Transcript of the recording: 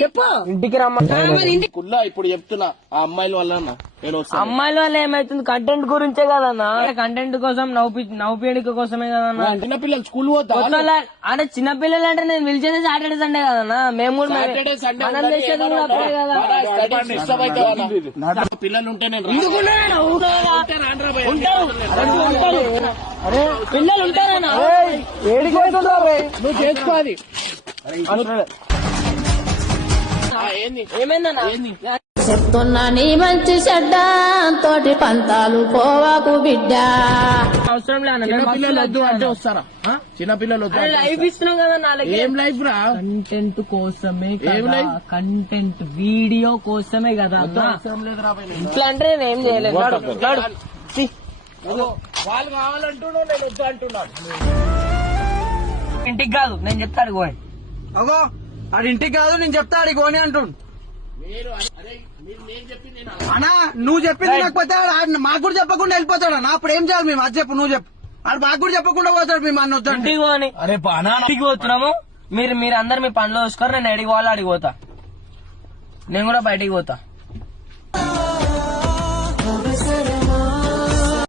చెప్పు ఇంటికి రమ్మని కుల్లా ఇప్పుడు చెప్తున్నా ఆ అమ్మాయిల వల్ల నేను అమ్మాయిల వల్ల ఏమైతుంది కంటెంట్ గురించే కదన్నా కంటెంట్ కోసం నవ్వుపీడిక కోసమే కదన్నా చిన్న పిల్లలు స్కూల్ పోతా అంటే చిన్న పిల్లలు అంటే నేను పిలిచేది సాటర్డే సండే కదన్నా మేము కూడా మనం చేసేది కూడా అప్పుడే కదా పిల్లలు ఉంటే నేను అరే పిల్లలు ఉంటారన్నా ఏడికి పోతుండ్రా నువ్వు చేసుకోవాలి ఏమైందన్నా చెప్తున్నా నీ మంచి చెడ్డ తోటి పంతాలు పోవాకు బిడ్డ. అవసరం పిల్లలు వద్దు అంటే వస్తారా చిన్న పిల్లలు వద్దు లైఫ్ ఇస్తున్నాం కదా నాలుగు ఏం లైఫ్ రా కంటెంట్ కోసమే ఏం లైఫ్ కంటెంట్ వీడియో కోసమే కదా ఇట్లా అంటే నేను ఏం చేయలేదు వాళ్ళు కావాలంటున్నావు నేను వద్దు అంటున్నాను ఇంటికి కాదు నేను చెప్తాడు గోయ్ అగో ఆడి ఇంటికి కాదు నేను చెప్తా ఆడి గోని అంటుండు అన్నా నువ్వు చెప్పింది లేకపోతే మాకు కూడా చెప్పకుండా వెళ్ళిపోతాడు అన్న అప్పుడు ఏం చేయాలి మేము అది చెప్పు నువ్వు చెప్పు ఆడు మాకు కూడా చెప్పకుండా పోతాడు మేము అన్న వద్దంటే ఇంటికి పోని ఇంటికి పోతున్నాము మీరు అందరు మీ పనులు చూసుకోరు నేను ఎడికి పోవాలి అడిగి పోతా నేను కూడా బయటికి పోతా